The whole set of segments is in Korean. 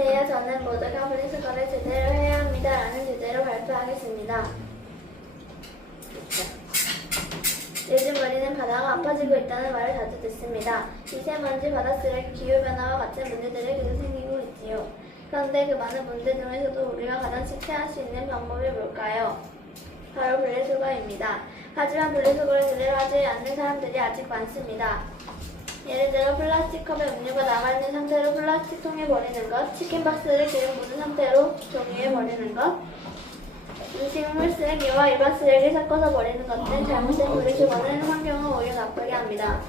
안녕하세요. 저는 모두가 분리수거를 제대로 해야 합니다라는 주제로 발표하겠습니다. 요즘 우리는 바다가 아파지고 있다는 말을 자주 듣습니다. 미세먼지, 바다쓰레기, 기후변화와 같은 문제들이 계속 생기고 있지요. 그런데 그 많은 문제 중에서도 우리가 가장 쉽게 할 수 있는 방법이 뭘까요? 바로 분리수거입니다. 하지만 분리수거를 제대로 하지 않는 사람들이 아직 많습니다. 예를 들어 플라스틱 컵에 음료가 남아있는 상태로 플라스틱 통에 버리는 것, 치킨 박스를 기름 묻은 상태로 종이에 버리는 것, 음식물 쓰레기와 일반 쓰레기 섞어서 버리는 것 등 잘못된 분리수거는 환경을 오히려 나쁘게 합니다.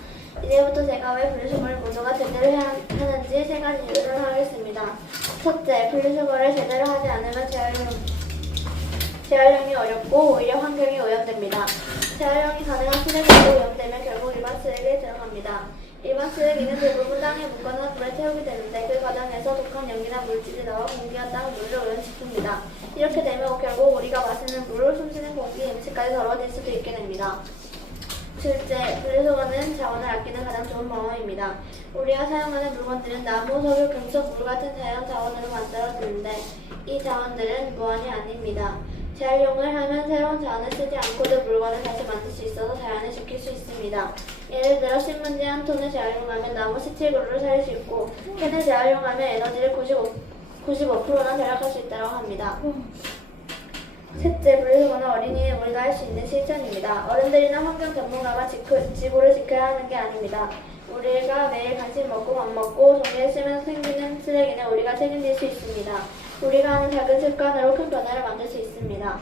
이제부터 제가 왜 분리수거를 모두가 제대로 해야 하는지 세 가지 이유를 하겠습니다. 첫째, 분리수거를 제대로 하지 않으면 재활용이 어렵고 오히려 환경이 오염됩니다. 재활용이 가능한 쓰레기도 오염되면 결국 일반 쓰레기에 들어갑니다. 일반 쓰레기는 대부분 땅에 묻거나 불에 태우게 되는데 그 과정에서 독한 연기나 물질이 나와 공기와 땅, 물을 오염시킵니다. 이렇게 되면 결국 우리가 마시는 물, 숨쉬는 공기, 음식까지 더러워질 수도 있게 됩니다. 둘째, 분리수거는 자원을 아끼는 가장 좋은 방법입니다. 우리가 사용하는 물건들은 나무, 석유, 금속, 물 같은 자연 자원으로 만들어지는데 이 자원들은 무한이 아닙니다. 재활용을 하면 새로운 자원을 쓰지 않고도 물건을 다시 만들 수 있어서 자연을 지킬 수 있습니다. 예를 들어 신문지 한 톤을 재활용하면 나무 17그루를 살릴 수 있고 캔을 재활용하면 에너지를 95%나 절약할 수 있다고 합니다. 셋째, 분리수거는 어린이의 우리가 할 수 있는 실천입니다. 어른들이나 환경 전문가가 지구를 지켜야 하는 게 아닙니다. 우리가 매일 간식 먹고 밥 먹고 종이를 쓰면서 생기는 쓰레기는 우리가 책임질 수 있습니다. 우리가 하는 작은 습관으로 큰 변화를 만들 수 있습니다.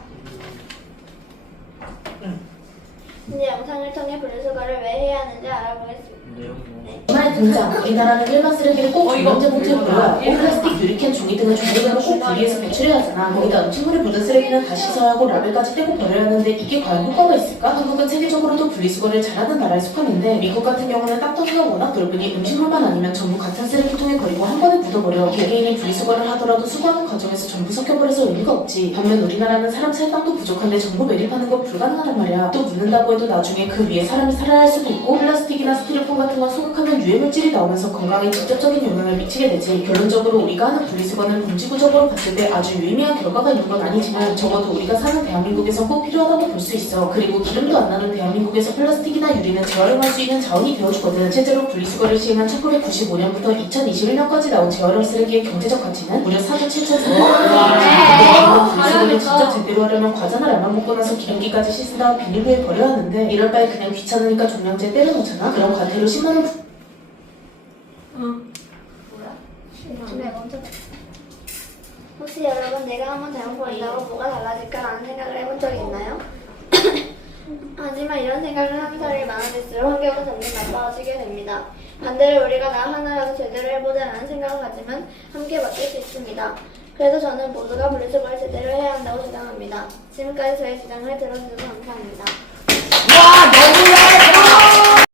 이제 영상을 통해 분리수거를 왜 해야 하는지 알아보겠습니다. 정말 등장. 우리나라는 일반 쓰레기를 꼭 종량제 봉투에 버려야 하고 플라스틱, 유리캔, 종이 등을 종류별로 꼭 분리해서 배출해야 하잖아. 거기다 음식물에 묻은 쓰레기는 다시 씻어야 하고 라벨까지 떼고 버려야 하는데 이게 과연 효과가 있을까? 한국은 세계적으로도 분리수거를 잘하는 나라에 속하는데 미국 같은 경우는 땅덩이가 워낙 넓으니 음식물만 아니면 전부 같은 쓰레기통에 버리고 한 번에 묻어버려. 개개인이 분리수거를 하더라도 수거하는 과정에서 전부 섞여버려서 의미가 없지. 반면 우리나라는 사람 살 땅도 부족한데 전부 매립하는 건 불가능하단 말이야. 또 묻는다고 해도 나중에 그 위에 사람이 살아야 할 수도 있고 플라스틱이나 스티로폼 같은 건 소각하면 유해물질이 나오면서 건강에 직접적인 영향을 미치게 되지. 결론적으로 우리가 하는 분리수거는 범지구적으로 봤을 때 아주 유의미한 결과가 있는 건 아니지만 적어도 우리가 사는 대한민국에서 꼭 필요하다고 볼 수 있어. 그리고 기름도 안 나는 대한민국에서 플라스틱이나 유리는 재활용할 수 있는 자원이 되어주거든. 실제로 분리수거를 시행한 1995년부터 2021년까지 나온 재활용 쓰레기의 경제적 가치는 무려 4조 7,400억. 분리수거를 진짜 제대로 하려면 과자나 라면 먹고 나서 기름기까지 씻은 다음 비닐후에 버려야 하는데 이럴 바에 그냥 귀찮으니까 종량제 때려놓잖아. 그럼 과태료 10만원 혹시 여러분 내가 한번 잘못 버린다고 뭐가 달라질까라는 생각을 해본 적이 있나요? 하지만 이런 생각을 하는 사람이 많아질수록 환경은 점점 나빠지게 됩니다. 반대로 우리가 나 하나라도 제대로 해보자라는 생각을 가지면 함께 바뀔 수 있습니다. 그래서 저는 모두가 분리수거를 제대로 해야 한다고 주장합니다. 지금까지 저의 주장을 들어주셔서 감사합니다.